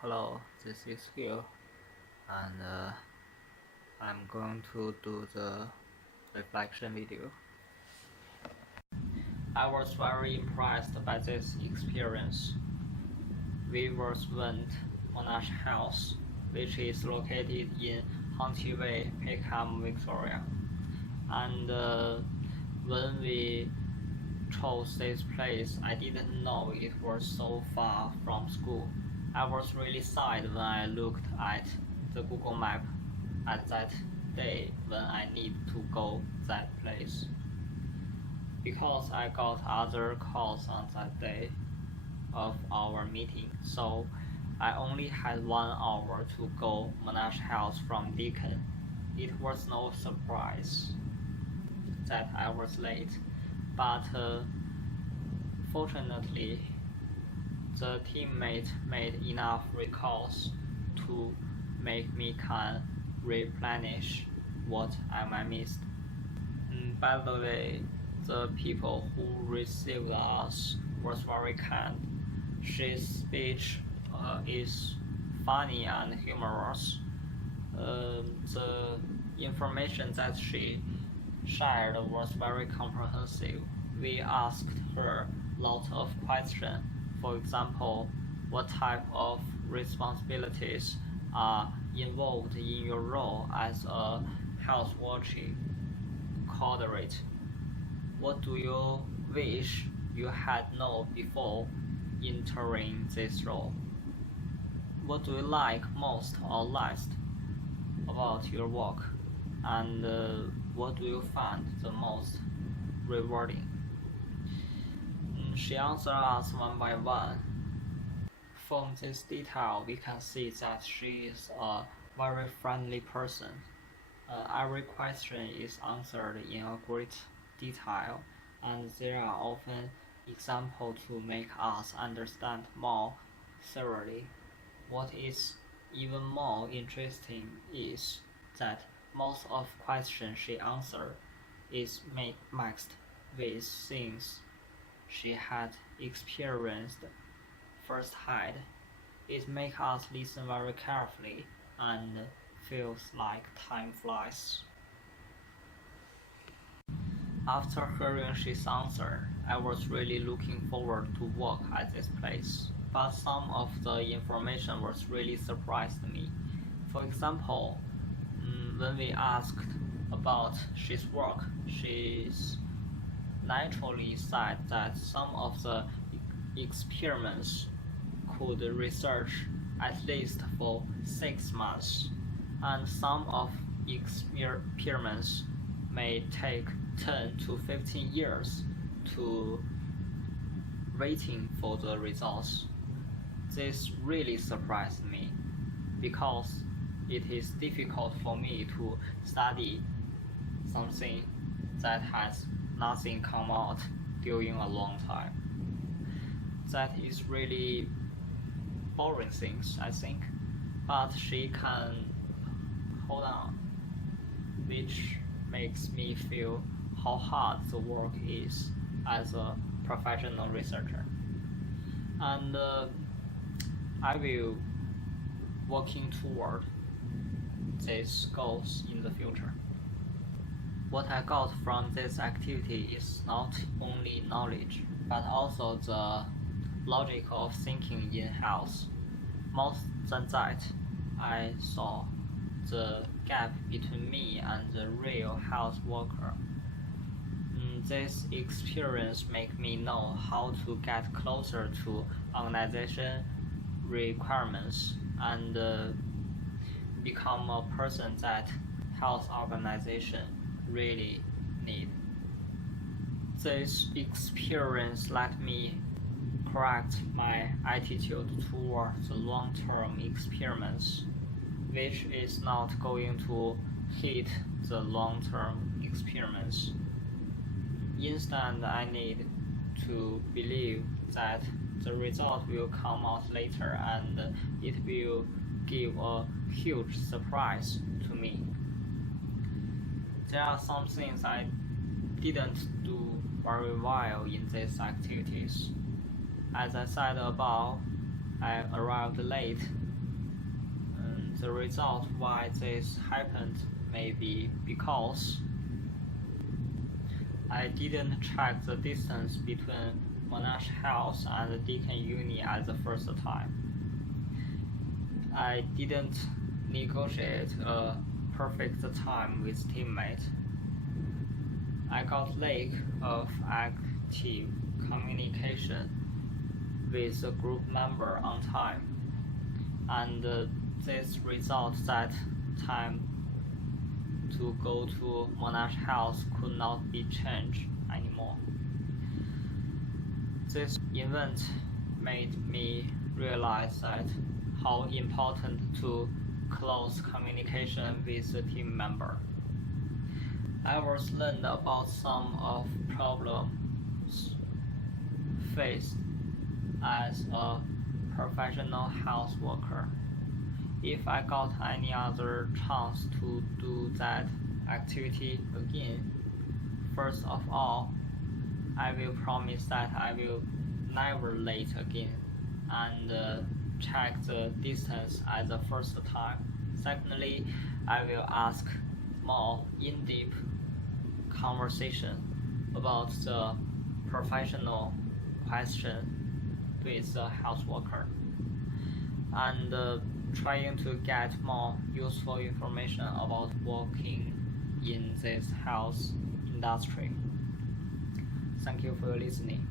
Hello, this is Phil, and I'm going to do the reflection video. I was very impressed by this experience. We first went Monash House, which is located in Hunty Way, Peckham, Victoria. And when we chose this place, I didn't know it was so far from school. I was really sad when I looked at the Google map at that day when I need to go that place. Because I got other calls on that day of our meeting, so I only had 1 hour to go Monash House from Deakin. It was no surprise that I was late, but fortunately the teammate made enough recalls to make me can replenish what I might missed. By the way, the people who received us was very kind. His speech is funny and humorous. The information that she shared was very comprehensive. We asked her lots of questions. For example, what type of responsibilities are involved in your role as a health watching coordinator? What do you wish you had known before entering this role? What do you like most or least about your work? And what do you find the most rewarding? She answered us one by one. From this detail, we can see that she is a very friendly person. Every question is answered in a great detail, and there are often examples to make us understand more thoroughly. What is even more interesting is that most of questions she answered is mixed with things she had experienced firsthand. It makes us listen very carefully and feels like time flies. After hearing his answer, I was really looking forward to work at this place, but some of the information was really surprised me. For example, when we asked about his work, she naturally said that some of the experiments could research at least for 6 months, and some of experiments may take 10 to 15 years to waiting for the results. This really surprised me because it is difficult for me to study something that has nothing come out during a long time. That is really boring things, I think, but she can hold on, which makes me feel how hard the work is as a professional researcher. And I will working toward these goals in the future. What I got from this activity is not only knowledge, but also the logic of thinking in health. More than that, I saw the gap between me and the real health worker. This experience make me know how to get closer to organization requirements and become a person that health organization really need. This experience let me correct my attitude towards the long-term experiments, which is not going to hit the long-term experiments. Instead, I need to believe that the result will come out later and it will give a huge surprise to me. There are some things I didn't do very well in these activities. As I said above, I arrived arrived late. The result why this happened may be because I didn't check the distance between Monash House and Deakin Uni at the first time. I didn't negotiate a perfect time with teammate. I got lack of active communication with the group member on time, and this results that time to go to Monash House could not be changed anymore. This event made me realize that how important to close communication with the team member. I was learned about some of problems faced as a professional house worker. If I got any other chance to do that activity again, first of all, I will promise that I will never late again and check the distance at the first time. Secondly, I will ask more in-depth conversation about the professional question with the house worker, and trying to get more useful information about working in this house industry. Thank you for listening.